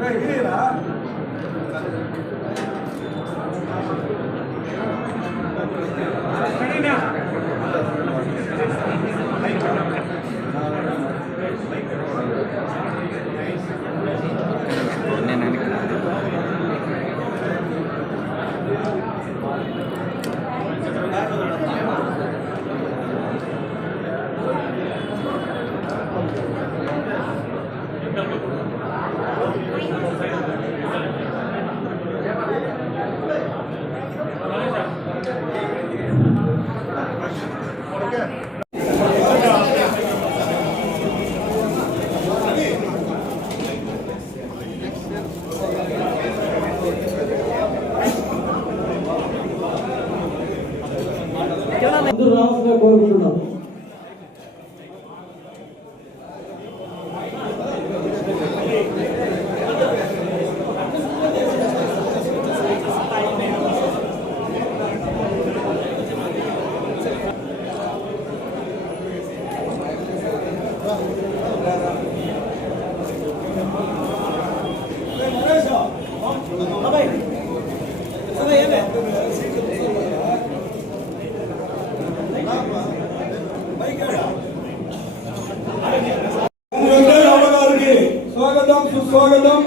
రెడీగా అందరూ రావాల్సిందిగా కోరుకుంటున్నాం. స్వాగతం సుస్వాగతం.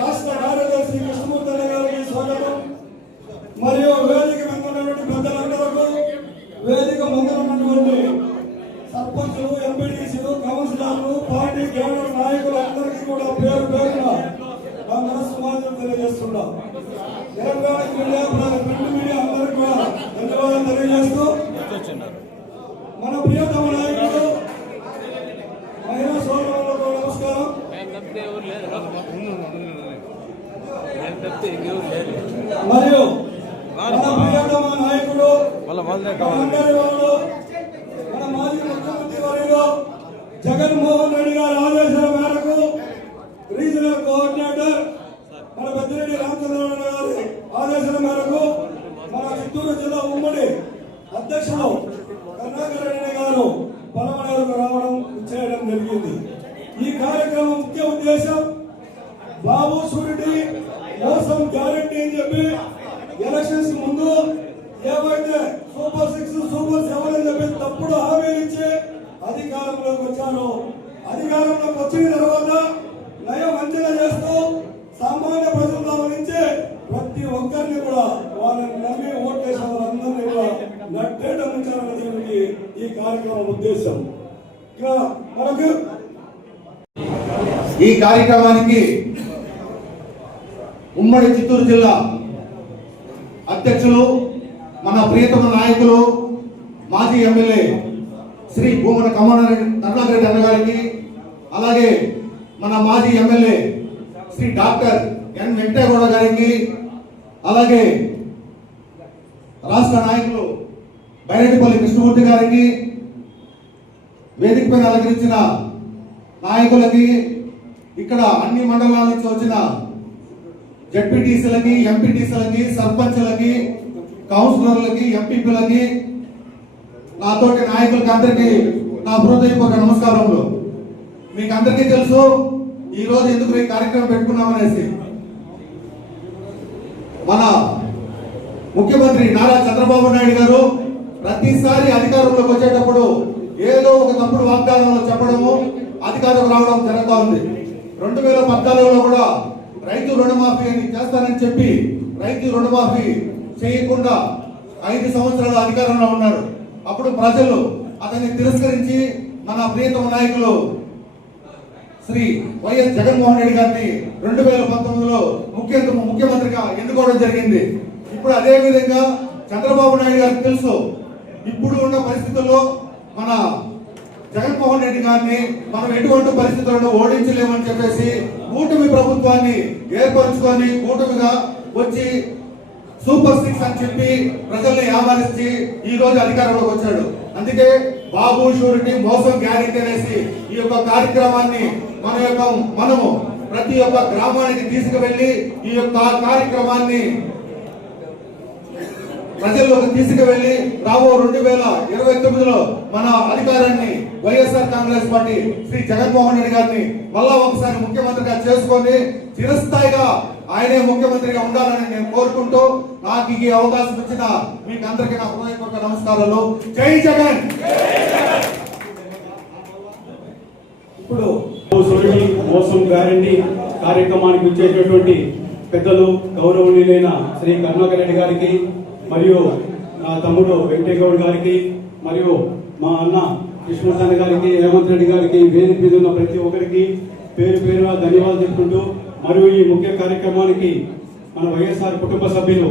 రాష్ట్ర కార్యదర్శి కృష్ణమూర్తి గారికి స్వాగతం. మరియు వేదిక మీద ఉన్నటువంటి పెద్దలందరూ, వేదిక ముందు ఉన్నటువంటి సర్పంచులు, ఎంపీటీసీలు, కౌన్సిలర్లు, పార్టీ కేడర్ నాయకులు అందరికీ కూడా పేరు పేరున మా మనస్సుమాజం తెలియజేస్తున్నాం. ఎలక్ట్రానిక్ మీడియా, ప్రింట్ మీడియా అందరికీ కూడా ధన్యవాదాలు తెలియజేస్తూ, మన ప్రియతమ నాయకుడు మహిళా సోదరులకు నమస్కారం. మరియు మన ప్రియతమ నాయకుడు అందరి వాళ్ళు, మన మాజీ ముఖ్యమంత్రి వర్యులు జగన్మోహన్ రెడ్డి గారి ఆదేశాల మేరకు రీజనల్ కోఆర్డినేటర్ మన పెద్దిరెడ్డి రామచంద్రరావు గారి ఆదేశాల మేరకు మన చిత్తూరు జిల్లా ఉమ్మడి అధ్యక్షులు కరుణాకర్ రెడ్డి గారు పలమనేరుకు రావడం చేయడం జరిగింది. ఈ కార్యక్రమం ముఖ్య ఉద్దేశం బాబు షూరిటీ మోసం గ్యారంటీ అని చెప్పి ఎలక్షన్స్ ముందు ఏవైతే సూపర్ 6 సూపర్ 7 అని చెప్పి తప్పుడు హామీలు ఇచ్చి అధికారంలోకి వచ్చారు. అధికారంలోకి వచ్చిన తర్వాత నయం అంచనా చేస్తూ సామాన్య ప్రజల్లో నుంచి ప్రతి ఒక్కరిని కూడా వాళ్ళని నమ్మి ఓట్లేసిన వాళ్ళందరినీ కూడా నట్టేట ఉంచాలనేది ఈ కార్యక్రమం ఉద్దేశం. మనకు ఈ కార్యక్రమానికి ఉమ్మడి చిత్తూరు జిల్లా అధ్యక్షులు, మన ప్రియతమ నాయకులు, మాజీ ఎమ్మెల్యే శ్రీ భూమన కరుణాకర్ రెడ్డి అన్నగారికి, అలాగే మన మాజీ MLA Shri doctor N Venkategowda గారికి, అలాగే రాష్ట్ర నాయకులు బైరెడ్డిపల్లి కృష్ణమూర్తి గారికి, వేదిక పైన అలంకరించిన నాయకులకి, ఇక్కడ అన్ని మండలాల నుంచి వచ్చిన జడ్పీటీసీలకి, ఎంపీటీసీలకి, సర్పంచ్లకి, కౌన్సిలర్లకి, ఎంపీపీలకి, నాతోటి నాయకులకి అందరికీ నా హృదయపూర్వక నమస్కారములు. మీకు అందరికీ తెలుసు ఈ రోజు ఎందుకు ఈ కార్యక్రమం పెట్టుకున్నామనేసి. మన ముఖ్యమంత్రి నారా చంద్రబాబు నాయుడు గారు ప్రతిసారి అధికారంలోకి వచ్చేటప్పుడు ఏదో ఒక తప్పుడు వాగ్దానంలో చెప్పడము, అధికారం రావడం జరుగుతూ ఉంది. 2014లో కూడా రైతు రుణమాఫీ అని చేస్తానని చెప్పి రైతు రుణమాఫీ చేయకుండా 5 సంవత్సరాలు అధికారంలో ఉన్నారు. అప్పుడు ప్రజలు అతన్ని తిరస్కరించి మన ప్రియతమ నాయకులు శ్రీ వైఎస్ జగన్మోహన్ రెడ్డి గారిని 2019లో ముఖ్యమంత్రిగా ఎన్నుకోవడం జరిగింది. ఇప్పుడు అదే విధంగా చంద్రబాబు నాయుడు గారికి తెలుసు ఇప్పుడు ఉన్న పరిస్థితుల్లో మన జగన్మోహన్ రెడ్డి గారిని మనం ఎటువంటి పరిస్థితులను ఓడించలేమని చెప్పేసి కూటమి ప్రభుత్వాన్ని ఏర్పరచుకొని కూటమిగా వచ్చి సూపర్ 6 అని చెప్పి ప్రజల్ని ఆహ్వానించి ఈ రోజు అధికారంలోకి వచ్చాడు. అందుకే బాబు షూరిటీ మోసం గ్యారెంటీ అనేసి ఈ యొక్క కార్యక్రమాన్ని మనము ప్రతి ఒక్క గ్రామానికి తీసుకువెళ్ళి ఈ యొక్క కార్యక్రమాన్ని ప్రజల్లోకి తీసుకువెళ్ళి రాబో 2029లో మన అధికారాన్ని వైఎస్ఆర్ కాంగ్రెస్ పార్టీ శ్రీ జగన్మోహన్ రెడ్డి గారిని మళ్ళా ఒకసారి ముఖ్యమంత్రిగా చేసుకొని చిరస్థాయిగా ఆయనే ముఖ్యమంత్రిగా ఉండాలని నేను కోరుకుంటూ నాకు ఈ అవకాశం ఇచ్చిన మీకు అందరికీ నా హృదయపూర్వక నమస్కారాలు. జై జగన్. ఇప్పుడు మోసం గ్యారంటీ కార్యక్రమానికి వచ్చేటటువంటి పెద్దలు గౌరవనీయులైన శ్రీ కరుణాకర్ రెడ్డి గారికి మరియు నా తమ్ముడు వెంకటేగౌడ్ గారికి మరియు మా అన్న కృష్ణమూర్తి గారికి హేమంత్ రెడ్డి గారికి వేదిక మీద ఉన్న ప్రతి ఒక్కరికి పేరు పేరున ధన్యవాదాలు చెప్పుకుంటూ మరియు ఈ ముఖ్య కార్యక్రమానికి మన వైఎస్ఆర్ కుటుంబ సభ్యులు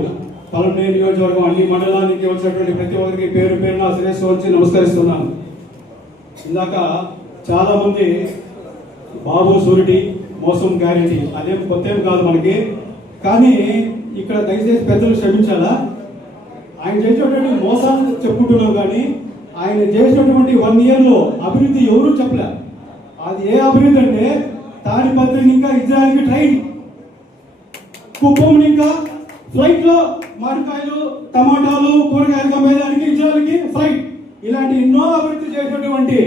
పలమనేరు నియోజకవర్గం అన్ని మండలానికి వచ్చినటువంటి ప్రతి ఒక్కరికి పేరు పేరున శిరస్సు వచ్చి నమస్కరిస్తున్నాను. ఇందాక చాలా మంది బాబు షూరిటీ మోసం గ్యారెంటీ అదేం కొత్త కాదు మనకి. కానీ ఇక్కడ దయచేసి పెద్దలు క్షమించాలా, ఆయన చేసినటువంటి మోసాలు చెప్పుకుంటున్నాం కానీ ఆయన చేసినటువంటి 1 yearలో అభివృద్ధి ఎవరు చెప్పలే. అది ఏ అభివృద్ధి అంటే తాడిపత్రిని ఇంకా ఇజ్రాయల్కి ట్రైన్, కుప్పం ఇంకా ఫ్లైట్లో మామిడికాయలు టమాటాలు కూరగాయలు అమ్మేదానికి ఇజ్రాయల్కి ఫ్లైట్, ఇలాంటి ఎన్నో అభివృద్ధి చేసినటువంటి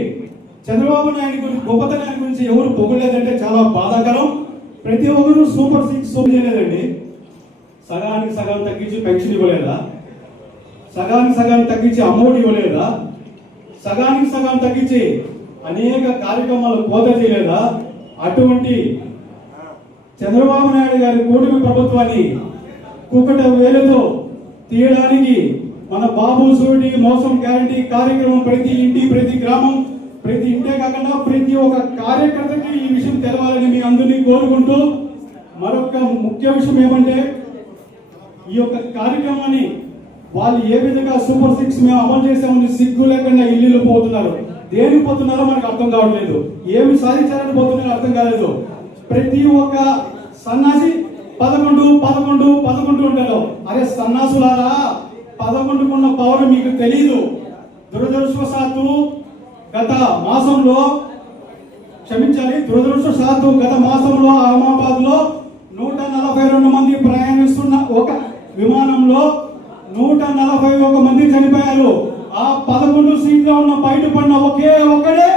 చంద్రబాబు నాయుడు గురించి గొప్పతనాన్ని గురించి ఎవరు పొగలేదంటే చాలా బాధాకరం. ప్రతి ఒక్కరు సూపర్ 6 చేయలేదండి. సగానికి సగం తగ్గించి పెన్షన్ ఇవ్వలేదా, సగానికి సగం తగ్గించి అమౌంట్ ఇవ్వలేదా, సగానికి సగం తగ్గించి అనేక కార్యక్రమాలు కోత చేయలేదా? అటువంటి చంద్రబాబు నాయుడు గారి కూటమి ప్రభుత్వాన్ని కుక్కట వేలతో తీయడానికి మన బాబు షూరిటీ మోసం గ్యారంటీ కార్యక్రమం ప్రతి ఇంటి ప్రతి గ్రామం ప్రతి ఇంటే కాకుండా ప్రతి ఒక్క కార్యకర్తకి ఈ విషయం తెలవాలని మీ అందరినీ కోరుకుంటూ మరొక ముఖ్య విషయం ఏమంటే ఈ యొక్క కార్యక్రమాన్ని వాళ్ళు ఏ విధంగా సూపర్ 6 మేము అమలు చేసామని సిగ్గు లేకుండా ఇల్లు పోతున్నారు. దేనికి పోతున్నారో మనకు అర్థం కావట్లేదు, ఏమి సాధించాలని పోతున్నారో అర్థం కాలేదు. ప్రతి ఒక్క సన్నాసి 11 11 11 ఉంటారు. అరే సన్నాసులారా, 11 ఉన్న పవర్ మీకు తెలీదు. దురదృష్టవశాత్తు గత మాసంలో అహ్మదాబాద్ లో 142 మంది ప్రయాణిస్తున్న ఒక విమానంలో 141 మంది చనిపోయారు. ఆ 11 సీట్లో ఉన్న బయట పడిన ఒకే ఒక్కడే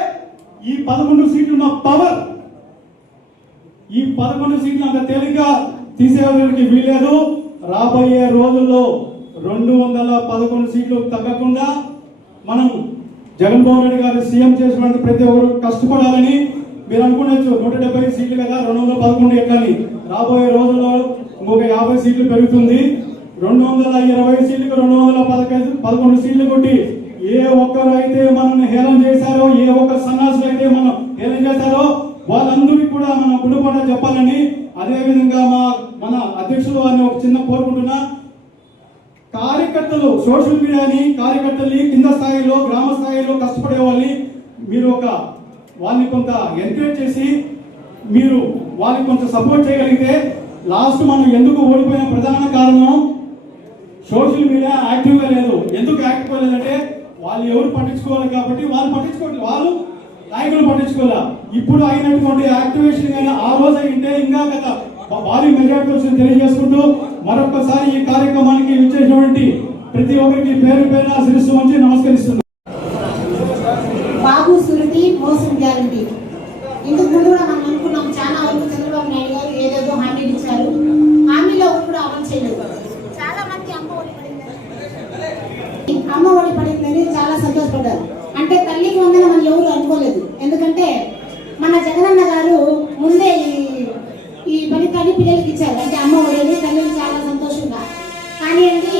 ఈ 11 సీట్లు ఉన్న పవర్. ఈ 11 సీట్లు అంత తేలిగ్గా తీసేయడానికి వీలేదు. రాబోయే రోజుల్లో 211 సీట్లు తగ్గకుండా మనం జగన్మోహన్ రెడ్డి గారు సీఎం చేసినటువంటి ప్రతి ఒక్కరు కష్టపడాలని మీరు అనుకున్నచ్చు. 170 సీట్లు కదా 211 ఎట్లని, రాబోయే రోజుల్లో ఇంకొక 50 సీట్లు పెరుగుతుంది. 220 సీట్లకు 211 సీట్లు కొట్టి ఏ ఒక్కరు అయితే మనల్ని హేళన చేశారో, ఏ ఒక్క సన్నాసులు అయితే మనం హేళన చేశారో వాళ్ళందరికీ కూడా మనం గుణపడ చెప్పాలని, అదేవిధంగా మన అధ్యక్షులు అని ఒక చిన్న కోరుకుంటున్నా. కార్యకర్తలు సోషల్ మీడియాని కార్యకర్తల్ని కింద స్థాయిలో గ్రామ స్థాయిలో కష్టపడే వాళ్ళని మీరు వాళ్ళని కొంత ఎంకరేజ్ చేసి మీరు వాళ్ళని కొంత సపోర్ట్ చేయగలిగితే, లాస్ట్ మనం ఎందుకు ఓడిపోయిన ప్రధాన కారణం సోషల్ మీడియా యాక్టివ్గా లేదు. ఎందుకు యాక్టివ్గా లేదంటే వాళ్ళు ఎవరు పట్టించుకోవాలి కాబట్టి వాళ్ళు పట్టించుకోవట్లేదు, వాళ్ళు నాయకులు పట్టించుకోవాలా. ఇప్పుడు అయినటువంటి యాక్టివేషన్ కానీ ఆ రోజు అయింటే ఇంకా గత భారీ మెజార్టీ వచ్చింది తెలియజేసుకుంటూ మరొకసారి ఈ కార్యక్రమానికి ఇచ్చేటువంటి ప్రతి ఒక్కరికి పేరు పేరున శిరస్సు వంచి నమస్కరిస్తున్నాను. బాబు షూరిటీ మోసం గ్యారంటీ ఇందుకు ముందు కూడా మనం అనుకున్నాం. చాలా వరకు చంద్రబాబు నాయుడు గారు ఏదేదో హామీలు ఇచ్చారు, హామీలో కూడా అమలు చేయలేదు. చాలా మంది అమ్మ ఒడి పడిందని చాలా సంతోషపడ్డారు. అంటే తల్లికి వందనం అని ఎవరు అనుకోలేదు. ఎందుకంటే మన జగనన్న గారు ముందే ఈ ఫలితాన్ని పిల్లలకి ఇచ్చారు, అంటే అమ్మ ఒడి తల్లికి చాలా సంతోషంగా. కానీ అండి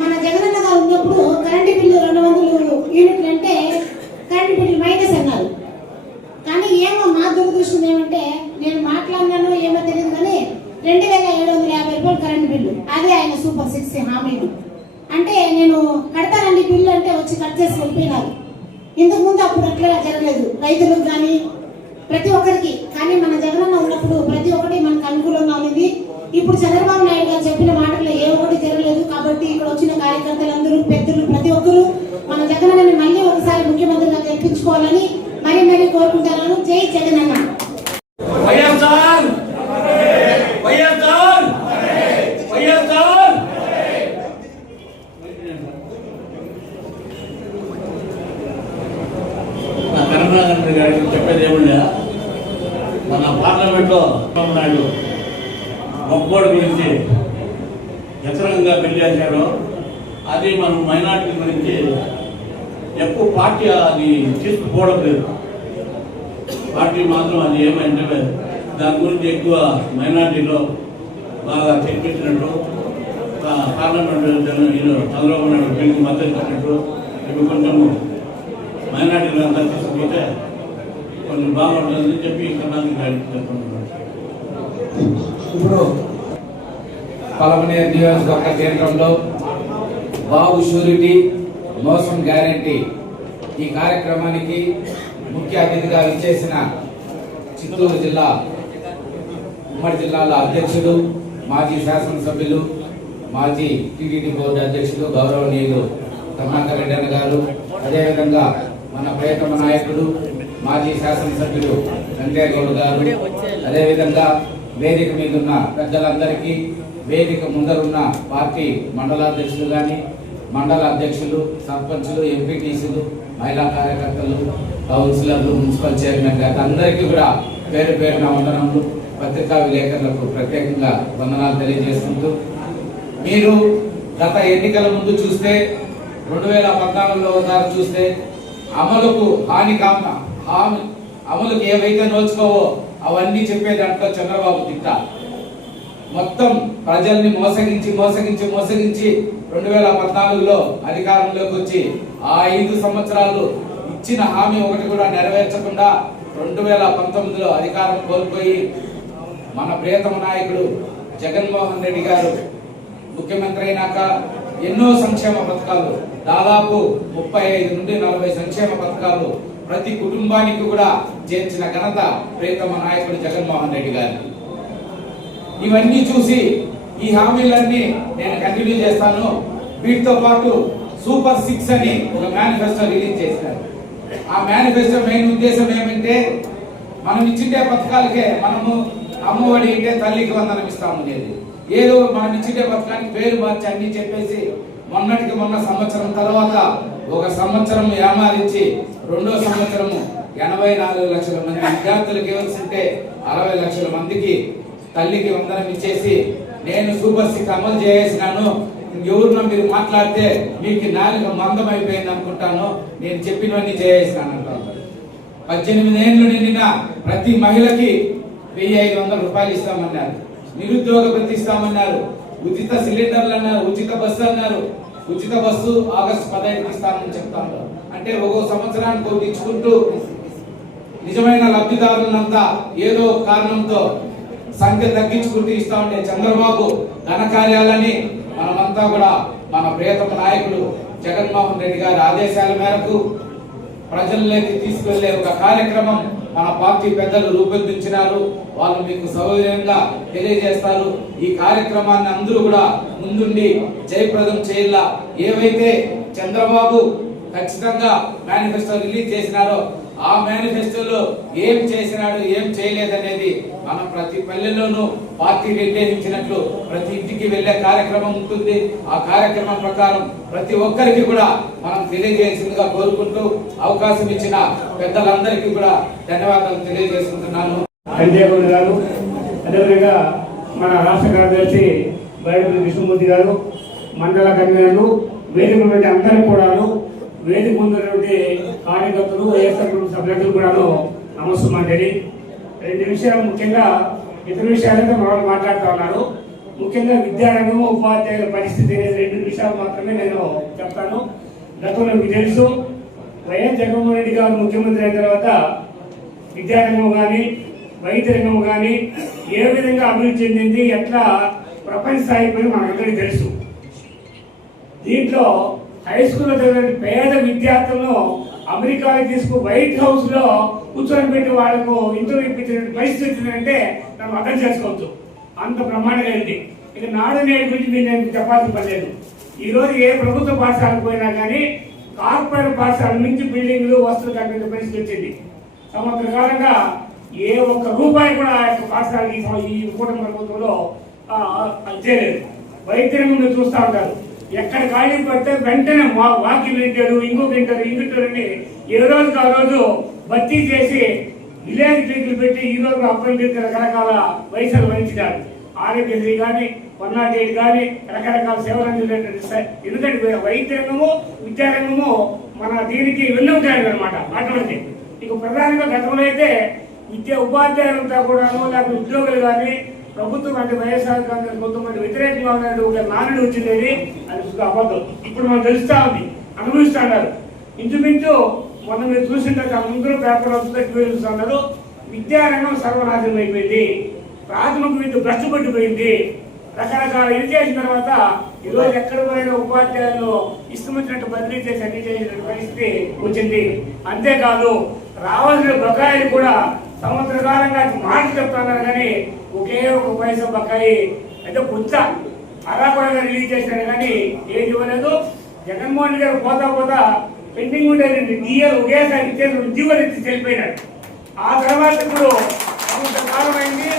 మన జగనన్న గారు ఉన్నప్పుడు కరెంటు బిల్లు 200 యూనిట్లు అంటే కరెంటు బిల్లు మైనస్ అన్నారు. కానీ ఏమో మా దురదృష్టం ఏమంటే నేను మాట్లాడినాను ఏమో తెలియదు కానీ 2750 రూపాయలు కరెంటు బిల్లు, అదే ఆయన సూపర్ 6 హామీలు. అంటే నేను కడతానండి బిల్లు అంటే వచ్చి కట్ చేసి వెళ్ళిపోయినారు. ఇంతకు ముందు అప్పుడు అట్లా జరగలేదు, రైతులకు కానీ ప్రతి ఒక్కరికి. కానీ మన జగనన్న ఉన్నప్పుడు ప్రతి ఒక్కటి మనకు అనుకూలంగా ఉంది. ఇప్పుడు చంద్రబాబు నాయుడు గారు చెప్పిన మాటల్లో ఏ ఒక్కటి జరగలేదు. కాబట్టి ఇక్కడ వచ్చిన కార్యకర్తలందరూ, పెద్దలు, ప్రతి ఒక్కరూ మన జగనన్నని మళ్ళీ ఒకసారి ముఖ్యమంత్రిగా గెలిపించుకోవాలని మరీ కోరుకుంటున్నాను. జై జగనన్న. కరుణాకర్ గారికి చెప్పేది ఏముండే, మన పార్లమెంట్లో చంద్రబాబు నాయుడు మొక్కోడు గురించి వ్యతిరేకంగా బిల్ చేశారు. అది మనం మైనార్టీ గురించి ఎక్కువ పార్టీ అది తీసుకుపోవడం లేదు. పార్టీ మాత్రం అది ఏమంటే దాని గురించి ఎక్కువ మైనార్టీలో బాగా తెప్పించినట్టు, పార్లమెంట్ చంద్రబాబు నాయుడు బిల్లుకి మద్దతు ఇచ్చినట్టు, ఇవి కొంచెము మైనార్టీలు అంతా తీసుకుపోతే కొంచెం బాగుంటుందని చెప్పి కర్ణాటక చెప్తున్నాను. ఇప్పుడు పలమనేరు నియోజకవర్గ కేంద్రంలో బాబు షూరిటీ మోసం గ్యారంటీ ఈ కార్యక్రమానికి ముఖ్య అతిథిగా ఇచ్చేసిన చిత్తూరు జిల్లా ఉమ్మడి జిల్లాల అధ్యక్షుడు, మాజీ శాసనసభ్యులు, మాజీ టీటీడీ బోర్డు అధ్యక్షులు గౌరవనీయులు కరుణాకర్ రెడ్డి అన్న గారు, అదేవిధంగా మన ప్రియతమ నాయకుడు మాజీ శాసనసభ్యులు వెంకయ్యగౌడ్ గారు, అదేవిధంగా వేదిక మీద ఉన్న పెద్దలందరికీ, వేదిక ముందరున్న పార్టీ మండలాధ్యక్షులు కానీ, మండల అధ్యక్షులు, సర్పంచులు, ఎంపీటీసీలు, మహిళా కార్యకర్తలు, కౌన్సిలర్లు, మున్సిపల్ చైర్మన్ గారు అందరికీ కూడా పేరు పేరున వందనములు. పత్రికా విలేకరులకు ప్రత్యేకంగా వందనాలు తెలియజేస్తుంటూ, మీరు గత ఎన్నికల ముందు చూస్తే 2014లో ఒకసారి చూస్తే అమలుకు అమలుకు ఏవైతే నోచుకోవో అవన్నీ చెప్పే దాంట్లో చంద్రబాబు తిట్ట మొత్తం ప్రజల్ని మోసగించి 2014లో అధికారంలోకి వచ్చి ఆ 5 సంవత్సరాలు ఇచ్చిన హామీ ఒకటి కూడా నెరవేర్చకుండా 2019లో అధికారం కోల్పోయి మన ప్రియతమ నాయకుడు జగన్మోహన్ రెడ్డి గారు ముఖ్యమంత్రి అయినాక ఎన్నో సంక్షేమ పథకాలు, దాదాపు 35 నుండి 40 సంక్షేమ పథకాలు ప్రతి కుటుంబానికి కూడా చేర్చిన ఘనత ప్రియతమ నాయకుడు జగన్మోహన్ రెడ్డి గారు. ఇవన్నీ చూసి ఈ హామీలన్నీ నేను కంటిన్యూ చేస్తాను. వీటితో పాటు సూపర్ 6 అని ఒక మేనిఫెస్టో రిలీజ్ చేశారు. ఆ మేనిఫెస్టో మెయిన్ ఉద్దేశం ఏమంటే, మనం ఇచ్చిండే పథకాలకే మనము అమ్మఒడి అంటే తల్లికి వందనం ఇస్తాము లేదు, ఏదో మనం ఇచ్చిండే పథకానికి పేరు మార్చి అన్ని చెప్పేసి మొన్నటికి మొన్న సంవత్సరం తర్వాత ఒక సంవత్సరం ఏమారించి 2వ సంవత్సరము 84 లక్షల మంది విద్యార్థులకు ఇవ్వాల్సింటే 60 లక్షల మందికి తల్లికి వందనం ఇచ్చేసి నేను సూపర్ 6 అమలు చేసినాను, ఎవరినో మీరు మాట్లాడితే మీకు నాలుక మందం అయిపోయింది అనుకుంటాను, నేను చెప్పినవన్నీ చేసినాను అంటాను. 18 ఏళ్ళు నిండిన ప్రతి మహిళకి 1500 రూపాయలు ఇస్తామన్నారు, నిరుద్యోగ భృతి ఇస్తామన్నారు, ఉచిత సిలిండర్లు అన్నారు, ఉచిత బస్సు అన్నారు. ఉచిత బస్సు ఆగస్టు 15కి ఇస్తామని చెప్తాను. అంటే ఒక్కో సంవత్సరానికి ఒకటి ఇచ్చుకుంటూ నిజమైన లబ్ధిదారులంతా ఏదో కారణంతో సంఖ్య తగ్గించుకుంటూ ఇస్తా ఉంటే చంద్రబాబు ఘనకార్యాలని మనమంతా కూడా మన ప్రియతమ నాయకుడు జగన్మోహన్ రెడ్డి గారి ఆదేశాల మేరకు ప్రజల్లోకి తీసుకెళ్లే ఒక కార్యక్రమం మన పార్టీ పెద్దలు రూపొందించినారు. వాళ్ళు మీకు సౌకర్యంగా తెలియజేస్తారు. ఈ కార్యక్రమాన్ని అందరూ కూడా ముందుండి జయప్రదం చేయాల. ఏవైతే చంద్రబాబు ఖచ్చితంగా మేనిఫెస్టో రిలీజ్ చేసినారో ఆ మేనిఫెస్టోలో ఏం చేసినాడు ఏం చేయలేదనేది మనం ప్రతి పల్లెల్లోనూ పార్టీ నిర్ణయించినట్లు ప్రతి ఇంటికి వెళ్లే కార్యక్రమం ఉంటుంది. ఆ కార్యక్రమం ప్రకారం ప్రతి ఒక్కరికి కూడా మనం తెలియజేసిందిగా కోరుకుంటూ అవకాశం ఇచ్చిన పెద్దలందరికీ కూడా ధన్యవాదాలు తెలియజేసుకుంటున్నాను. వెంకయ్యగౌడ్ గారు, అదేవిధంగా మన రాష్ట్ర కార్యదర్శి బైరపల్లి విష్ణుమూర్తి గారు, మండల కన్వీనర్లు, వేదిక నుండి అందరికీ కూడాను, వేదిక ముందున్నటువంటి కార్యకర్తలు, వైఎస్ఆర్ సభ్యులు కూడాను నమస్సుమండి. 2 విషయాలు, ముఖ్యంగా ఇతర విషయాలతో మనం మాట్లాడుతూ ఉన్నారు. ముఖ్యంగా విద్యారంగం, ఉపాధ్యాయుల పరిస్థితి అనేది 2 విషయాలు మాత్రమే నేను చెప్తాను. గతంలో మీకు తెలుసు, వైఎస్ జగన్మోహన్ రెడ్డి గారు ముఖ్యమంత్రి అయిన తర్వాత విద్యారంగం కానీ వైద్య రంగం కానీ ఏ విధంగా అభివృద్ధి చెందింది, ఎట్లా ప్రపంచ స్థాయిపోయి మనకందరికీ తెలుసు. దీంట్లో హై స్కూల్లో చదివే పేద విద్యార్థులను అమెరికాలో వైట్ హౌస్ లో కూర్చొని పెట్టి వాళ్ళకు ఇంటర్వ్యూ ఇప్పించిన పరిస్థితి అంటే మనం అర్థం చేసుకోవచ్చు. అంత బ్రహ్మాండంగా ఉంది. ఇక నాడు నేడు గురించి నేను చెప్పాల్సిన పని లేదు. ఈ రోజు ఏ ప్రభుత్వ పాఠశాలకు పోయినా కానీ కార్పొరేట్ పాఠశాల నుంచి బిల్డింగ్లు వస్తువులు కట్టిన పరిస్థితి వచ్చింది. సంవత్సర కాలంగా ఏ ఒక్క రూపాయి కూడా ఆ యొక్క పాఠశాలకి ఈ కూటమి ప్రభుత్వంలో చేయలేదు. వైద్యం మీరు చూస్తూ ఉంటారు, ఎక్కడ ఖాళీ పడితే వెంటనే వాకింగ్ వింటారు, ఇంకొక అని ఏ రోజుకి ఆ రోజు భర్తీ చేసి విలేజ్ క్లినిక్లు పెట్టి ఈ రోజు అప్పటి రకరకాల వయసులు వహించినారు. ఆరోగ్యశ్రీ కానీ 108 కానీ రకరకాల సేవలు అందించేటువంటి. ఎందుకంటే వైద్య రంగము విద్యారంగము మన దీనికి వెన్నుంటాయి అనమాట. అటువంటి ఇక ప్రధానంగా గతంలో అయితే ఉపాధ్యాయులంతా కూడాను లేకపోతే ఉద్యోగులు కానీ ప్రభుత్వం అంటే వైఎస్ఆర్ కాంగ్రెస్ కొంతమంది వ్యతిరేకంగా ఉన్నట్టు ఒక నానుడు వచ్చింది. అది అబద్ధం. ఇప్పుడు మనం తెలుస్తా ఉంది, అనుభవిస్తా ఉన్నారు. ఇంచుమించు మొన్న మీరు చూసింటే అందరూ పేపర్ చూస్తున్నారు, విద్యారంగం సర్వనాశనం అయిపోయింది, ప్రాథమిక విద్య భ్రష్టుపట్టిపోయింది, రకరకాల ఇది చేసిన తర్వాత ఈరోజు ఎక్కడ పోయిన ఉపాధ్యాయులు ఇష్టం వచ్చినట్టు బదిలీ చేసి అన్ని చేసిన పరిస్థితి వచ్చింది. అంతేకాదు రావాల్సిన బకాయిలు కూడా సంవత్సర కాలంగా మాట చెప్తున్నారు కానీ ఒకే ఒక పైసా బకాయి అయితే కొంచెం అరాకొరగా రిలీజ్ చేశారు కానీ ఏది ఇవ్వలేదు. జగన్మోహన్ గారు పోతా పెండింగ్ ఉండేది డిఎల్ ఒకేసారి ఇచ్చేది ఉద్యోగాలు ఇచ్చి వెళ్ళిపోయినాడు. ఆ తర్వాత ఇప్పుడు సంవత్సర కాలం అయింది,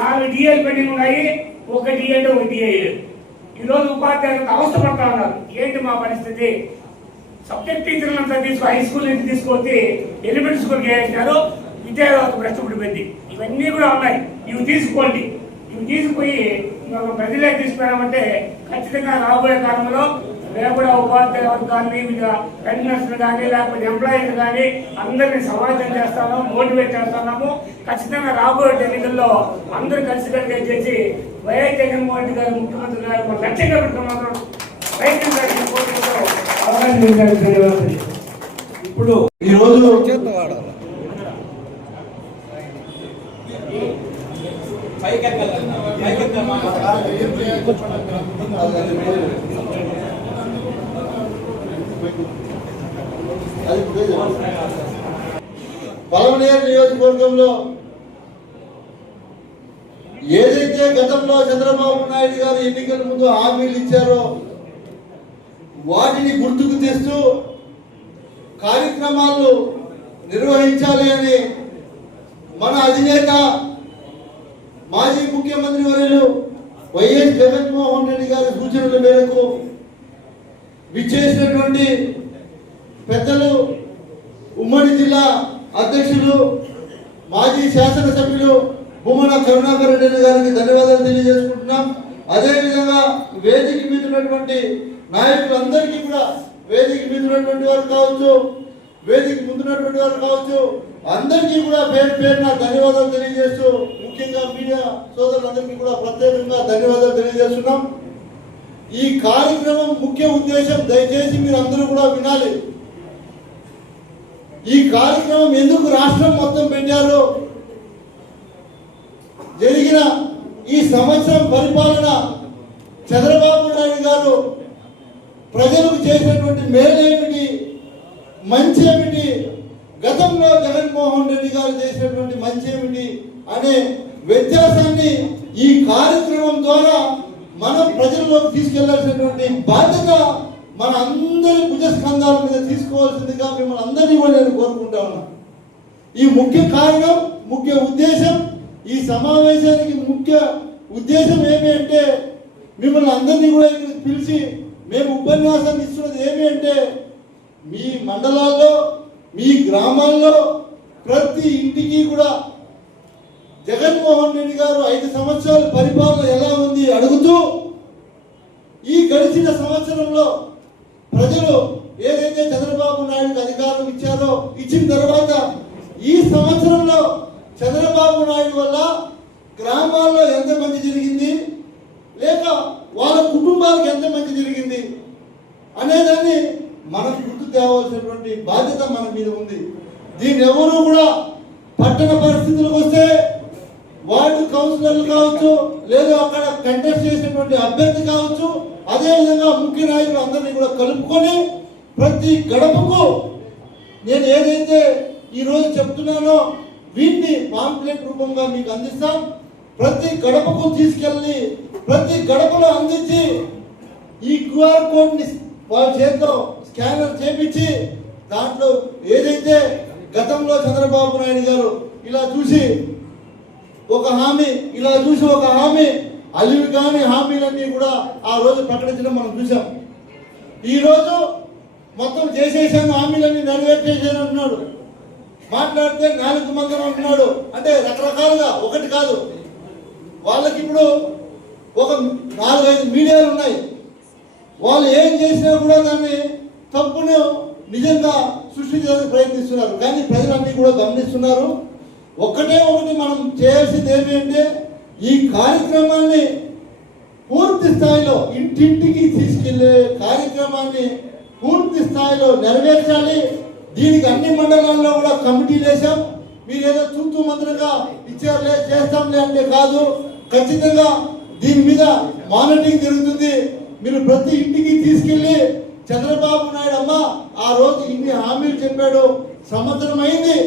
4 డిఎల్ పెండింగ్ ఉన్నాయి, ఒక డిఏ ఒక డిఏ. ఈరోజు ఉపాధ్యాయులకు అవస్థ పడతా ఉన్నారు. ఏంటి మా పరిస్థితి? సబ్జెక్ట్ టీచర్లంతా హై స్కూల్ నుంచి తీసుకొచ్చి ఎలిమెంటరీ స్కూల్కి వేసినారు, విద్యార్థులకు భ్రష్టపడిపోయింది. ఇవన్నీ కూడా ఉన్నాయి, ఇవి తీసుకోండి. ఇవి తీసుకుపోయి ప్రజలే తీసుకురామంటే ఖచ్చితంగా రాబోయే కాలంలో మేము కూడా ఉపాధ్యాయులు కానీ పెన్షనర్స్ కానీ లేకపోతే ఎంప్లాయీస్ కానీ అందరినీ సమాజం చేస్తాము, మోటివేట్ చేస్తున్నాము. ఖచ్చితంగా రాబోయే ఎన్నికల్లో అందరూ కలిసికట్టుగా చేసి వైఎస్ జగన్మోహన్ రెడ్డి గారు ముఖ్యమంత్రి గారు లక్ష్యంగా పెట్టుకుని మాత్రం అవకాశం. ఇప్పుడు ఈరోజు పలమనేరు నియోజకవర్గంలో ఏదైతే గతంలో చంద్రబాబు నాయుడు గారు ఎన్నికల ముందు హామీలు ఇచ్చారో వాటిని గుర్తుకు తెస్తూ కార్యక్రమాలు నిర్వహించాలి అని మన అధినేత మాజీ ముఖ్యమంత్రి వర్యులు వైఎస్ జగన్మోహన్ రెడ్డి గారి సూచనల మేరకు విచ్చేసినటువంటి పెద్దలు, ఉమ్మడి జిల్లా అధ్యక్షులు, మాజీ శాసనసభ్యులు భూమన కరుణాకర్ రెడ్డి గారికి ధన్యవాదాలు తెలియజేసుకుంటున్నాం. అదేవిధంగా వేదిక మీద ఉన్నటువంటి నాయకులందరికీ కూడా, వేదిక మీద ఉన్నటువంటి వారు కావచ్చు, వేదిక ముందున్నటువంటి వారు కావచ్చు, అందరికీ కూడా పేరు పేరున ధన్యవాదాలు తెలియజేస్తూ ముఖ్యంగా మీడియా సోదరులందరికీ కూడా ప్రత్యేకంగా ధన్యవాదాలు తెలియజేస్తున్నాం. ఈ కార్యక్రమం ముఖ్య ఉద్దేశం దయచేసి మీరు అందరూ కూడా వినాలి. ఈ కార్యక్రమం ఎందుకు రాష్ట్రం మొత్తం పెట్టారో, జరిగిన ఈ సంవత్సరం పరిపాలన చంద్రబాబు నాయుడు గారు ప్రజలకు చేసినటువంటి మేలేమిటి, మంచి ఏమిటి, గతంలో జగన్మోహన్ రెడ్డి గారు చేసినటువంటి మంచి ఏమిటి అనే వ్యత్యాసాన్ని ఈ కార్యక్రమం ద్వారా మనం ప్రజల్లోకి తీసుకెళ్లాల్సినటువంటి బాధ్యత మన అందరి భుజస్కంధాల మీద తీసుకోవాల్సిందిగా మిమ్మల్ని అందరినీ కూడా నేను కోరుకుంటా ఉన్నా. ఈ ముఖ్య కారణం, ముఖ్య ఉద్దేశం, ఈ సమావేశానికి ముఖ్య ఉద్దేశం ఏమి అంటే మిమ్మల్ని అందరినీ కూడా పిలిచి మేము ఉపన్యాసం ఇస్తున్నది ఏమి అంటే మీ మండలాల్లో, మీ గ్రామాల్లో ప్రతి ఇంటికి కూడా జగన్మోహన్ రెడ్డి గారు 5 సంవత్సరాల పరిపాలన ఎలా ఉంది అడుగుతూ, ఈ గడిచిన సంవత్సరంలో ప్రజలు ఏదైతే చంద్రబాబు నాయుడుకి అధికారం ఇచ్చారో, ఇచ్చిన తర్వాత ఈ సంవత్సరంలో చంద్రబాబు నాయుడు వల్ల గ్రామాల్లో ఎంత మంచి జరిగింది, లేక వాళ్ళ కుటుంబాలకు ఎంత మంచి జరిగింది అనేదాన్ని మనం గుర్తు తేవాల్సినటువంటి బాధ్యత మన మీద ఉంది. దీన్ని ఎవరు కూడా పట్టణ పరిస్థితులకు వస్తే వార్డు కౌన్సిలర్లు కావచ్చు, లేదా అక్కడ కంటెస్ట్ చేసినటువంటి అభ్యర్థి కావచ్చు, అదేవిధంగా ముఖ్య నాయకులు అందరినీ కూడా కలుపుకొని ప్రతి గడపకు నేను ఏదైతే ఈరోజు చెప్తున్నానో వీటిని పాంప్లెట్ రూపంగా మీకు అందిస్తాం. ప్రతి గడపకు తీసుకెళ్ళి ప్రతి గడపలో అందించి ఈ QR కోడ్ని వాళ్ళ చేతిలో స్కానర్ చేపించి దాంట్లో ఏదైతే గతంలో చంద్రబాబు నాయుడు గారు ఇలా చూసి ఒక హామీ అలివి కాని హామీలన్నీ కూడా ఆ రోజు ప్రకటించడం మనం చూసాం. ఈరోజు మొత్తం చేసేసాను, హామీలన్నీ నెరవేర్చేసాను అంటున్నాడు. మాట్లాడితే 4 మంది అంటున్నాడు. అంటే రకరకాలుగా, ఒకటి కాదు. వాళ్ళకి ఇప్పుడు ఒక 4-5 మీడియాలు ఉన్నాయి. వాళ్ళు ఏం చేసినా కూడా దాన్ని తప్పును నిజంగా సృష్టించడానికి ప్రయత్నిస్తున్నారు. కానీ ప్రజలన్నీ కూడా గమనిస్తున్నారు. ఒకటి మనం చేయాల్సింది ఏమి అంటే ఈ కార్యక్రమాన్ని పూర్తి స్థాయిలో ఇంటింటికి తీసుకెళ్లే కార్యక్రమాన్ని పూర్తి స్థాయిలో నెరవేర్చాలి. దీనికి అన్ని మండలాల్లో కూడా కమిటీలు వేసాం. మీరు ఏదో తూతూ మంత్రంగా ఇచ్చారులే చేస్తాంలే అంటే కాదు. ఖచ్చితంగా దీని మీద మానిటరింగ్ జరుగుతుంది. మీరు ప్రతి ఇంటికి తీసుకెళ్లి చంద్రబాబు నాయుడు అమ్మ ఆ రోజు ఇన్ని హామీలు చెప్పాడు, సంవత్సరం అయింది,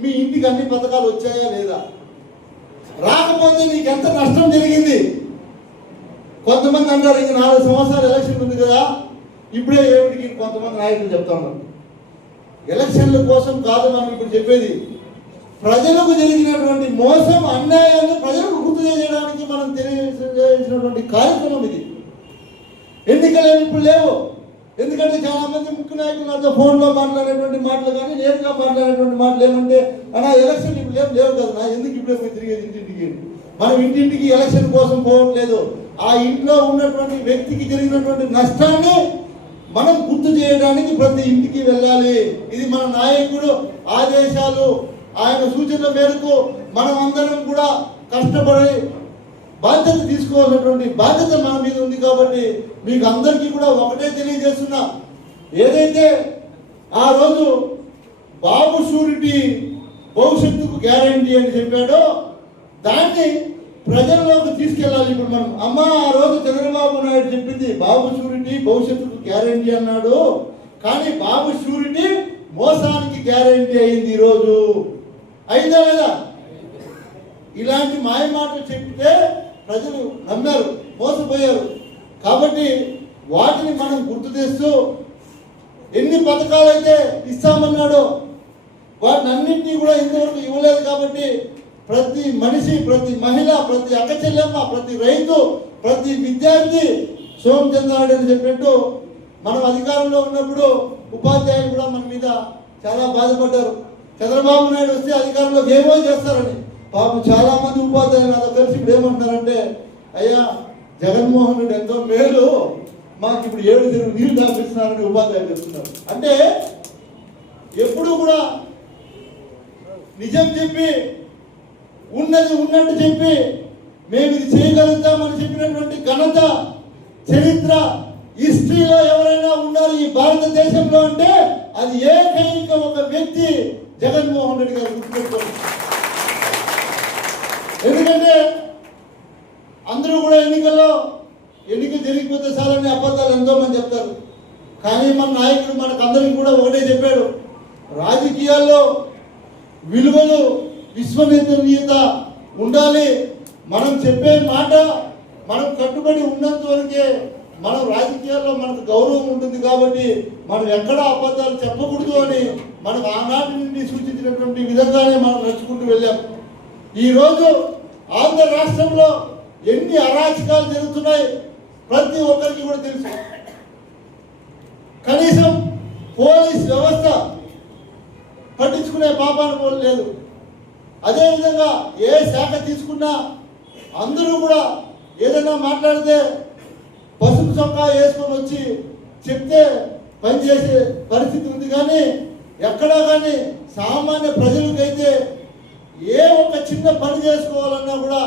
మీ ఇంటికి అన్ని పథకాలు వచ్చాయా లేదా, రాకపోతే నీకు ఎంత నష్టం జరిగింది. కొంతమంది అంటారు ఇంక 4 సంవత్సరాలు ఎలక్షన్ ఉంది కదా, ఇప్పుడే ఏమిటికి కొంతమంది నాయకులు చెప్తా ఉన్నారు. ఎలక్షన్ల కోసం కాదు మనం ఇప్పుడు చెప్పేది. ప్రజలకు జరిగినటువంటి మోసం, అన్యాయాన్ని ప్రజలకు గుర్తు చేయడానికి మనం తెలియజేసినటువంటి కార్యక్రమం ఇది. ఎన్నికలు ఇప్పుడు లేవు. ఎందుకంటే చాలా మంది ముఖ్య నాయకులు నాతో ఫోన్లో మాట్లాడేటువంటి మాటలు కానీ నేరుగా మాట్లాడేటువంటి మాటలు ఏమంటే అన్నా ఎలక్షన్ ఇప్పుడు లేవు కదా, ఎందుకు ఇప్పుడే పోయి తిరిగేది ఇంటింటికి. మనం ఇంటింటికి ఎలక్షన్ కోసం పోవట్లేదు. ఆ ఇంట్లో ఉన్నటువంటి వ్యక్తికి జరిగినటువంటి నష్టాన్ని మనం గుర్తు చేయడానికి ప్రతి ఇంటికి వెళ్ళాలి. ఇది మన నాయకుడు ఆదేశాలు, ఆయన సూచనల మేరకు మనం అందరం కూడా కష్టపడి బాధ్యత తీసుకోవాల్సినటువంటి బాధ్యత మన మీద ఉంది. కాబట్టి మీకు అందరికీ కూడా ఒకటే తెలియజేస్తున్నా, ఏదైతే ఆ రోజు బాబు షూరిటీ భవిష్యత్తుకు గ్యారంటీ అని చెప్పాడో దాన్ని ప్రజల్లోకి తీసుకెళ్ళాలి. ఇప్పుడు మనం అమ్మ ఆ రోజు చంద్రబాబు నాయుడు చెప్పింది బాబు షూరిటీ భవిష్యత్తుకు గ్యారంటీ అన్నాడు, కానీ బాబు షూరిటీ మోసానికి గ్యారంటీ అయింది. ఈరోజు అయిందా లేదా? ఇలాంటి మాయ మాటలు చెప్తే ప్రజలు నమ్మారు, మోసపోయారు. కాబట్టి వాటిని మనం గుర్తు తెస్తూ ఎన్ని పథకాలు అయితే ఇస్తామన్నాడో వాటిని అన్నింటినీ కూడా ఇంతవరకు ఇవ్వలేదు. కాబట్టి ప్రతి మనిషి, ప్రతి మహిళ, ప్రతి అక్క చెల్లెమ్మ, ప్రతి రైతు, ప్రతి విద్యార్థి సోమచంద్రారెడ్డి అని చెప్పినట్టు మనం అధికారంలో ఉన్నప్పుడు ఉపాధ్యాయులు కూడా మన మీద చాలా బాధపడ్డారు. చంద్రబాబు నాయుడు వస్తే అధికారంలోకి ఏమో చేస్తారని. పాపం చాలా మంది ఉపాధ్యాయులు నాతో కలిసి ఇప్పుడు ఏమంటున్నారంటే, అయ్యా జగన్మోహన్ రెడ్డి ఎంతో మేలు, మాకు ఇప్పుడు 7 చెరువులు నీళ్లు దాపిస్తున్నారని ఉపాధ్యాయులు చెప్తున్నారు. అంటే ఎప్పుడు కూడా నిజం చెప్పి ఉన్నది ఉన్నట్టు చెప్పి మేము ఇది చేయగలుగుతామని చెప్పినటువంటి ఘనత, చరిత్ర, హిస్టరీలో ఎవరైనా ఉన్నారు ఈ భారతదేశంలో అంటే అది ఏకైక ఒక వ్యక్తి జగన్మోహన్ రెడ్డి గారు గుర్తుపెట్టుకోండి. ఎందుకంటే అందరూ కూడా ఎన్నికలు జరిగిపోతే చాలని అబద్ధాలు ఎంతో మంది చెప్తారు. కానీ మన నాయకుడు మనకందరికి కూడా ఒకటే చెప్పాడు, రాజకీయాల్లో విలువలు, విశ్వసనీయత ఉండాలి. మనం చెప్పే మాట మనం కట్టుబడి ఉన్నంత వరకే మనం రాజకీయాల్లో మనకు గౌరవం ఉంటుంది. కాబట్టి మనం ఎక్కడ అబద్ధాలు చెప్పకూడదు అని మనకు ఆనాటి నుండి సూచించినటువంటి విధంగానే మనం నడుచుకుంటూ వెళ్ళాం. ఈరోజు ఆంధ్ర రాష్ట్రంలో ఎన్ని అరాచకాలు జరుగుతున్నాయి ప్రతి ఒక్కరికి కూడా తెలుసు. కనీసం పోలీస్ వ్యవస్థ పట్టించుకునే పాపాను లేదు. అదేవిధంగా ఏ శాఖ తీసుకున్నా అందరూ కూడా ఏదైనా మాట్లాడితే పసుపు చొక్కా వేసుకొని వచ్చి చెప్తే పనిచేసే పరిస్థితి ఉంది. కానీ ఎక్కడా కానీ సామాన్య ప్రజలకైతే ఏ ఒక చిన్న పని చేసుకోవాలన్నా కూడా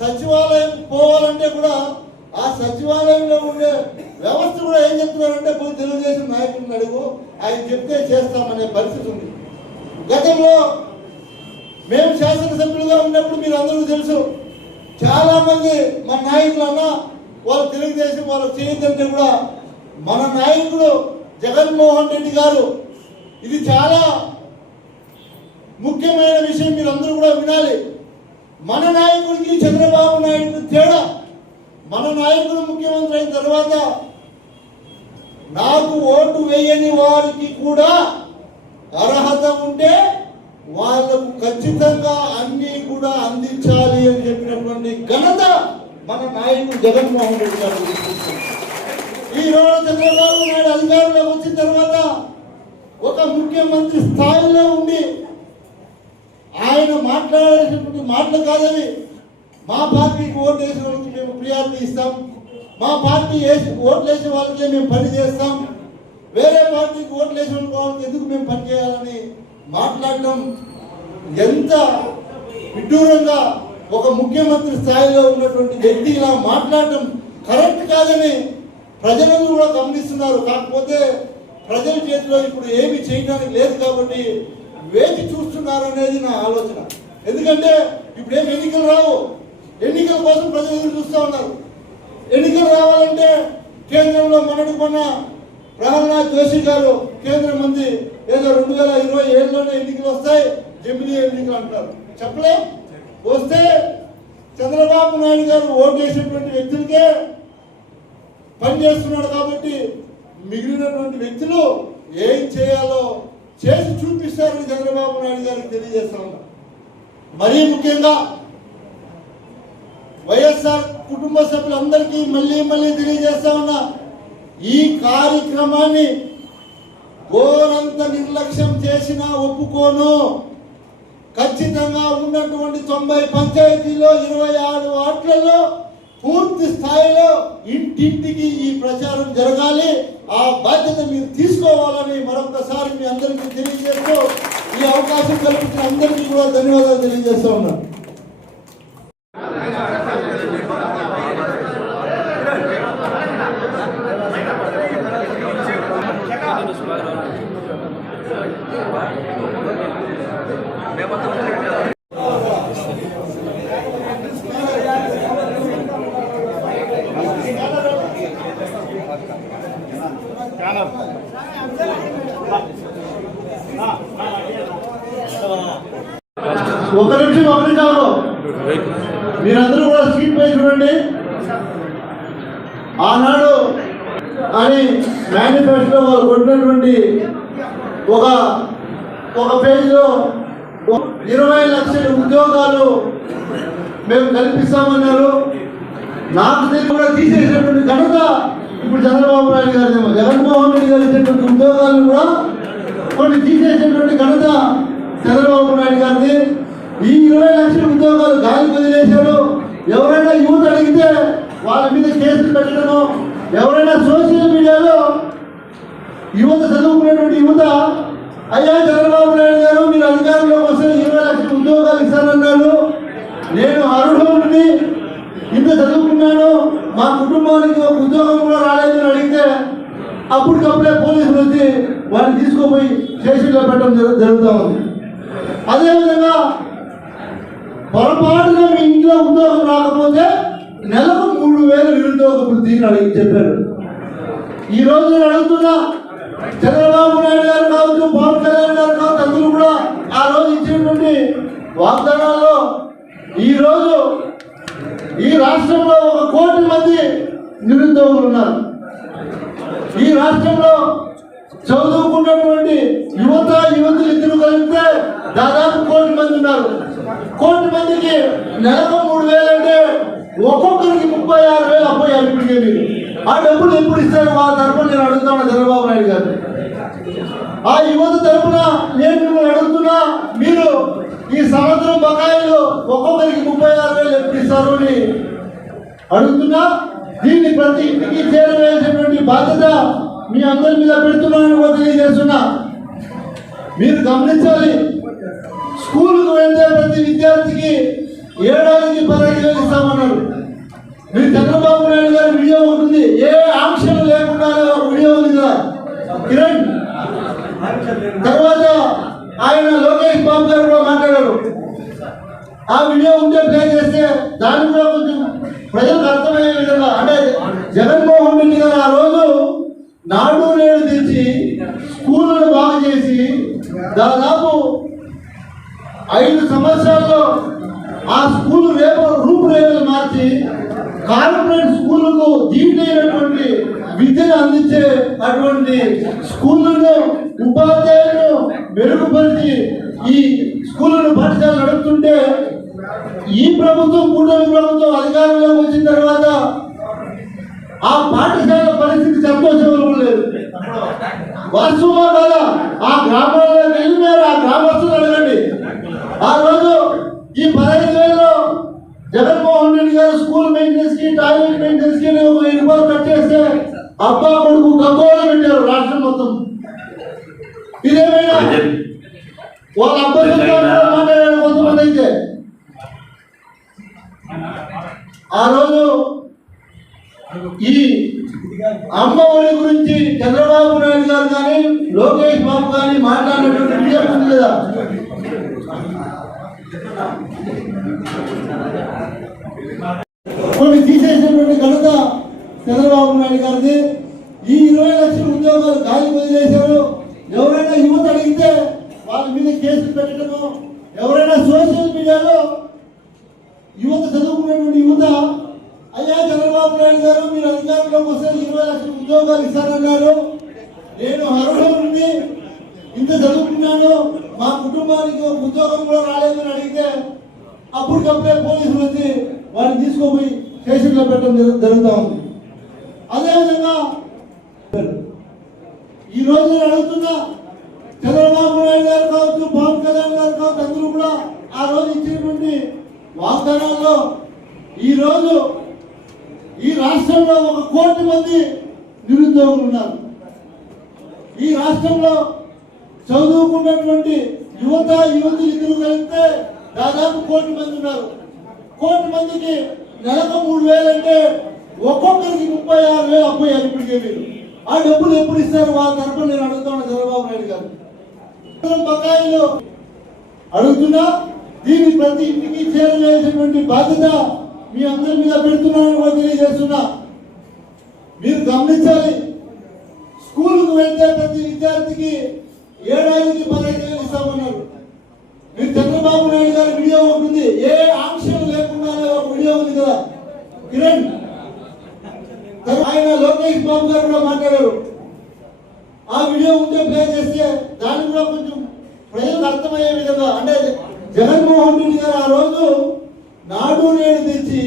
సచివాలయం పోవాలంటే కూడా ఆ సచివాలయంలో ఉండే వ్యవస్థ కూడా ఏం చెప్తున్నారంటే పోయి తెలుగుదేశం నాయకులను అడుగు, ఆయన చెప్తే చేస్తామనే పరిస్థితి ఉంది. గతంలో మేము శాసనసభ్యులుగా ఉన్నప్పుడు మీరు అందరూ తెలుసు, చాలా మంది మన నాయకులు అన్న వాళ్ళు తెలుగుదేశం వాళ్ళకి చేయొద్దంటే కూడా మన నాయకుడు జగన్మోహన్ రెడ్డి గారు ఇది చాలా ముఖ్యమైన విషయం, మీరందరూ కూడా వినాలి. మన నాయకుడికి చంద్రబాబు నాయుడు తేడా, మన నాయకుడు ముఖ్యమంత్రి అయిన తర్వాత నాకు ఓటు వేయని వారికి కూడా అర్హత ఉంటే వాళ్ళకు ఖచ్చితంగా అన్ని కూడా అందించాలి అని చెప్పినటువంటి ఘనత మన నాయకుడు జగన్మోహన్ రెడ్డి గారు. ఈ రోజు చంద్రబాబు నాయుడు అధికారంలోకి వచ్చిన తర్వాత ఒక ముఖ్యమంత్రి స్థాయిలో ఉండి ఆయన మాట్లాడేటువంటి మాటలు కాదని, మా పార్టీకి ఓటు వేసిన వాళ్ళకి మేము ప్రియారిటీ ఇస్తాం, మా పార్టీ ఓట్లు వేసే వాళ్ళకి మేము పని చేస్తాం, వేరే పార్టీకి ఓట్లు వేసిన వాళ్ళకి ఎందుకు మేము పని చేయాలని మాట్లాడటం ఎంత విడ్డూరంగా ఒక ముఖ్యమంత్రి స్థాయిలో ఉన్నటువంటి వ్యక్తి ఇలా మాట్లాడటం కరెక్ట్ కాదని ప్రజలందరూ కూడా గమనిస్తున్నారు. కాకపోతే ప్రజల చేతిలో ఇప్పుడు ఏమి చేయడానికి లేదు కాబట్టి వేచి చూస్తున్నారు అనేది నా ఆలోచన. ఎందుకంటే ఇప్పుడు ఏమి ఎన్నికలు రావు, ఎన్నికల కోసం ప్రజలు ఎదురు చూస్తూ ఉన్నారు. ఎన్నికలు రావాలంటే కేంద్రంలో మొన్న ప్రహ్లాద్ జోషి గారు కేంద్ర మంత్రి ఏదో 2027లోనే ఎన్నికలు వస్తాయి, జమిలీ ఎన్నికలు అంటారు. చెప్పలే, వస్తే చంద్రబాబు నాయుడు గారు ఓటు వేసినటువంటి వ్యక్తులకే పనిచేస్తున్నాడు కాబట్టి మిగిలినటువంటి వ్యక్తులు ఏం చేయాలో చేసి చూపిస్తారని చంద్రబాబు నాయుడు గారికి తెలియజేస్తా ఉన్నా. మరీ ముఖ్యంగా వైఎస్ఆర్ కుటుంబ సభ్యులందరికీ మళ్ళీ తెలియజేస్తా ఉన్నా, ఈ కార్యక్రమాన్ని ఘోరంత నిర్లక్ష్యం చేసినా ఒప్పుకోను. ఖచ్చితంగా ఉన్నటువంటి 90 పంచాయతీలో 26 వార్డులలో పూర్తి స్థాయిలో ఇంటింటికి ఈ ప్రచారం జరగాలి. ఆ బాధ్యత మీరు తీసుకోవాలని మరొకసారి మీ అందరికీ తెలియజేస్తూ ఈ అవకాశం కల్పించిన అందరికీ కూడా ధన్యవాదాలు తెలియజేస్తూ ఉన్నాను. ఒక నిమిషం మీరందరూ కూడా స్క్రీన్ పై చూడండి. ఆనాడు అని మేనిఫెస్టో వాళ్ళు కొట్టినటువంటి ఒక పేజీలో 20 లక్షల ఉద్యోగాలు మేము కల్పిస్తామన్నారు. నాకు తెలిసి కూడా తీసేసినటువంటి ఘనత ఇప్పుడు చంద్రబాబు నాయుడు గారు, జగన్మోహన్ రెడ్డి గారు ఇచ్చినటువంటి ఉద్యోగాలను కూడా కొన్ని తీసేసినటువంటి ఘనత చంద్రబాబు నాయుడు గారిది. ఈ 20 లక్షల ఉద్యోగాలు గాలి వదిలేశారు. ఎవరైనా యువత అడిగితే వాళ్ళ మీద కేసులు పెట్టడము, ఎవరైనా సోషల్ మీడియాలో యువత చదువుకునేటువంటి యువత అయ్యా చంద్రబాబు నాయుడు గారు మీరు అధికారంలోకి వస్తే 20 లక్షల ఉద్యోగాలు ఇస్తానన్నాడు, నేను అర్హుడిని, ఇంత చదువుకున్నాను, మా కుటుంబానికి ఒక ఉద్యోగం కూడా రాలేదని అడిగితే అప్పటికప్పుడే పోలీసులు వచ్చి వాడిని తీసుకుపోయి స్టేషన్లో పెట్టడం జరుగుతూ ఉంది. అదేవిధంగా పొరపాటుగా మీ ఇంట్లో ఉద్యోగం రాకపోతే నెలకు 3000 నిరుద్యోగ వృత్తిని అడిగి చెప్పారు. ఈ రోజు నేను అడుగుతున్నా, చంద్రబాబు నాయుడు గారు కావచ్చు, పవన్ కళ్యాణ్ గారు కావచ్చు, అందరూ కూడా ఆ రోజు ఇచ్చినటువంటి వాగ్దానాల్లో ఈ రోజు ఈ రాష్ట్రంలో 1 కోటి మంది నిరుద్యోగులు ఉన్నారు. ఈ రాష్ట్రంలో చదువుకున్నటువంటి యువతులు ఇద్దరు కలిపితే దాదాపు 1 కోటి మంది ఉన్నారు. 1 కోటి మందికి నెలకు 3000 అంటే ఒక్కొక్కరికి 36,000 అపోయారు. ఇప్పటికే మీరు ఆ డబ్బులు ఎప్పుడు ఇస్తారు? వాళ్ళ తరఫున నేను అడుగుతున్నా చంద్రబాబు నాయుడు గారు. ఆ యువత తరఫున నేను మిమ్మల్ని అడుగుతున్నా, మీరు ఈ సంవత్సరం బకాయిలు ఒక్కొక్కరికి 36,000 ఎప్పుడు ఇస్తారు అని అడుగుతున్నా. దీన్ని ప్రతి ఇంటికి చేరవేసేటువంటి బాధ్యత మీ అందరి మీద పెడుతున్నానని కూడా తెలియజేస్తున్నా. మీరు గమనించాలి, స్కూల్కు వెళ్తే ప్రతి విద్యార్థికి ఏడాదికి 15,000 ఇస్తామన్నారు. మీరు చంద్రబాబు నాయుడు గారి వీడియో ఉంటుంది, ఏ ఆంక్షలు లేకుండా వీడియో ఉంది కదా కిరణ్. తర్వాత ఆయన లోకేష్ బాబు గారు కూడా మాట్లాడారు. ఆ వీడియో ఉంటే ప్లే చేస్తే దాన్ని కూడా కొంచెం ప్రజలకు అర్థమయ్యే విధంగా, అంటే జగన్మోహన్ రెడ్డి గారు ఆ రోజు నాడు నేడు తెచ్చి స్కూళ్ళను బాగు చేసి దాదాపు 5 సంవత్సరాల్లో ఆ స్కూల్ రూపురేఖలు మార్చి కార్పొరేట్ స్కూళ్ళకు దీటైనటువంటి విద్యను అందించే అటువంటి స్కూళ్ళను ఉపాధ్యాయులను మెరుగుపరిచి ఈ స్కూళ్ళను పాఠశాలలు నడుపుతుంటే ఈ ప్రభుత్వం కూటమి ప్రభుత్వం అధికారంలోకి వచ్చిన తర్వాత ఆ పాఠశాల పరిస్థితి సంతోషంగా లేదు. వాస్తవమా కదా? ఆ గ్రామాల్లోకి వెళ్ళి మీరు ఆ గ్రామస్తులు అడగండి. ఆ రోజు ఈ 15,000లో జగన్మోహన్ రెడ్డి గారు స్కూల్ మెయింటెనెన్స్ కి టాయిలెట్ మెయింటెనెన్స్ కి 1,000 రూపాయలు కట్ చేస్తే అబ్బా కొడుకు గగ్గోలు పెట్టారు రాష్ట్రం మొత్తం. ఇదేమైనా వాళ్ళ అబ్బాయి మాట్లాడారు కొంతమంది అయితే. ఆ రోజు ఈ అమ్మ ఒడి గురించి చంద్రబాబు నాయుడు గారు కానీ లోకేష్ బాబు కానీ మాట్లాడినటువంటి విషయం ఉంది లేదా? కొన్ని తీసేసినటువంటి ఘనత చంద్రబాబు నాయుడు గారిది. ఈ 20 లక్షల ఉద్యోగాలు గాలి వదిలేశారు. ఎవరైనా యువత అడిగితే వాళ్ళ మీద కేసులు పెట్టడము, ఎవరైనా సోషల్ మీడియాలో యువత చదువుకున్నటువంటి యువత అయ్యా చంద్రబాబు నాయుడు గారు మీరు అధికారంలోకి వస్తే 20 లక్షల ఉద్యోగాలు ఇస్తారన్నారు, నేను అర్హుడిని ఇంత చదువుకున్నాను మా కుటుంబానికి ఒక ఉద్యోగం కూడా రాలేదని అడిగితే అప్పటికప్పుడే పోలీసులు వచ్చి వాడిని తీసుకుపోయి స్టేషన్లో పెట్టడం జరుగుతూ ఉంది. అదేవిధంగా ఈ రోజు నేను అడుగుతున్నా, చంద్రబాబు నాయుడు గారు కావచ్చు, పవన్ కళ్యాణ్ గారు కావచ్చు, అందరూ కూడా ఆ రోజు ఇచ్చినటువంటి వాగ్దానాల్లో ఈ రోజు ఈ రాష్ట్రంలో 1 కోటి మంది నిరుద్యోగులు ఉన్నారు. ఈ రాష్ట్రంలో చదువుకున్నటువంటి యువతి ఇద్దరు కలిపితే దాదాపు 1 కోటి మంది ఉన్నారు. 1 కోటి మందికి నెలకు 3,000 అంటే ఒక్కొక్కరికి 36,000 అప్పు అయ్యారు. ఇప్పటికే మీరు ఆ డబ్బులు ఎప్పుడు ఇస్తారు? వాళ్ళ తరఫున నేను అడుగుతాను చంద్రబాబు నాయుడు గారు. బకాయిలు అడుగుతున్నా, దీన్ని ప్రతి ఇంటికి చేరవేసినటువంటి బాధ్యత మీ అందరి మీద పెడుతున్నానని కూడా తెలియజేస్తున్నా. మీరు గమనించాలి, స్కూల్కు వెళ్తే ప్రతి విద్యార్థికి ఏడాదికి 15,000 ఇస్తామన్నారు. మీరు చంద్రబాబు నాయుడు గారి వీడియో ఉంటుంది, ఏ ఆంక్షలు లేకుండానే ఒక వీడియో ఉంది కదా కిరణ్, ఆయన లోకేష్ బాబు గారు కూడా మాట్లాడారు. ఆ వీడియో ఉంటే ప్లే చేస్తే దాన్ని కూడా కొంచెం ప్రజలకు అర్థమయ్యే విధంగా, అంటే జగన్మోహన్ రెడ్డి గారు ఆ రోజు నాడు నేడు తెచ్చి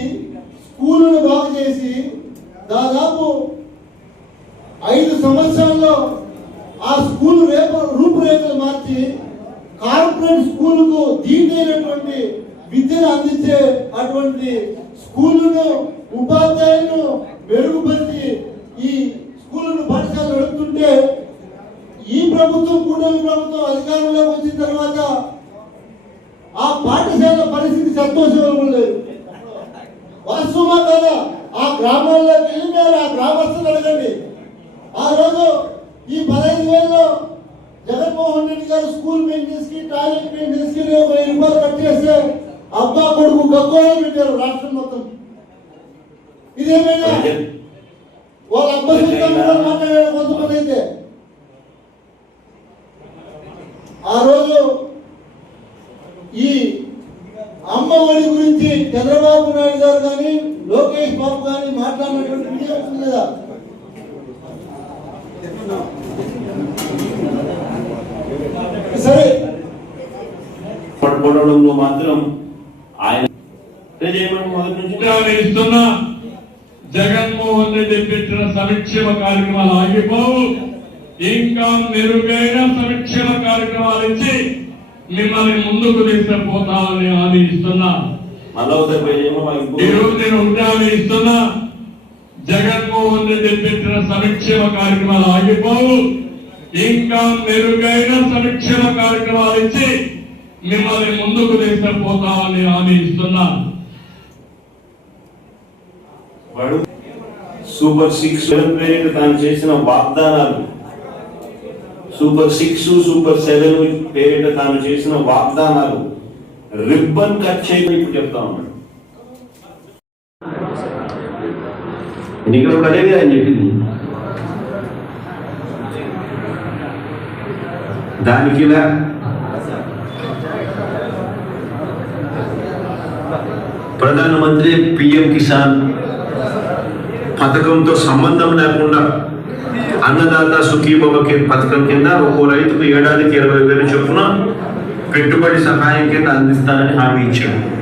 స్కూళ్ళను బాగు చేసి దాదాపు 5 సంవత్సరాల్లో ఆ స్కూల్ రూపురేఖలు మార్చి కార్పొరేట్ స్కూలుకు దీటైనటువంటి విద్యను అందించే అటువంటి స్కూళ్ళను ఉపాధ్యాయులను మెరుగుపరిచి ఈ స్కూళ్ళను పాఠశాలలు నడుపుతుంటే ఈ ప్రభుత్వం కూటమి ప్రభుత్వం అధికారంలోకి వచ్చిన తర్వాత ఆ పాఠశాల పరిస్థితి సంతోషంగా లేదు. వాస్తవమా కదా? ఆ గ్రామాల్లోకి వెళ్ళి మీరు ఆ గ్రామస్తులు అడగండి. ఆ రోజు ఈ 15,000లో జగన్మోహన్ రెడ్డి గారు స్కూల్ మెయింటెనెన్స్ కి టాయిలెట్ మెయింటెనెన్స్ కి 1,000 రూపాయలు కట్ చేస్తే అబ్బా కొడుకు గగ్గోలు పెట్టారు రాష్ట్రం మొత్తం. ఇదేమైనా వాళ్ళ అబ్బాయి మాట్లాడారు కొంతమంది అయితే. ఆ రోజు ఈ అమ్మ ఒడి గురించి చంద్రబాబు నాయుడు గారు కానీ లోకేష్ బాబు కానీ మాట్లాడినటువంటి విషయం ఉంది లేదా? సరే పట్టుకోవడంలో మాత్రం ఆయన ఇస్తున్నా జగన్మోహన్ రెడ్డి పెట్టిన సంక్షేమ కార్యక్రమాలు ఆగిపోవు. ఇంకా మెరుగైన సంక్షేమ కార్యక్రమాలు ఇచ్చి మిమ్మల్ని ముందుకు తీసుకుపోతామని హామీ ఇస్తున్నా. ఈరోజు నేను ఒకటే హామీ ఇస్తున్నా, జగన్మోహన్ రెడ్డి పెట్టిన సంక్షేమ కార్యక్రమాలు ఆగిపోవు. ఇంకా మెరుగైన సంక్షేమ కార్యక్రమాలు ఇచ్చి మిమ్మల్ని ముందుకు తీసుకుపోతామని హామీ ఇస్తున్నా. సూపర్ 6 పేరిట తాను చేసిన వాగ్దానాలు, సూపర్ 6 సూపర్ 7 పేరిట తాను చేసిన వాగ్దానాలు రిబ్బన్ కట్ చేయడం ఇప్పుడు చెప్తా ఉన్నాడు. ఎన్నికలు అడేది ఆయన చెప్పింది. దానికి ప్రధానమంత్రి పిఎం కిసాన్ పథకంతో సంబంధం లేకుండా అన్నదాత సుఖీభవ పథకం కింద ఒక్కో రైతుకు ఏడాదికి 20,000 చొప్పున పెట్టుబడి సహాయం కింద అందిస్తానని హామీ ఇచ్చాడు.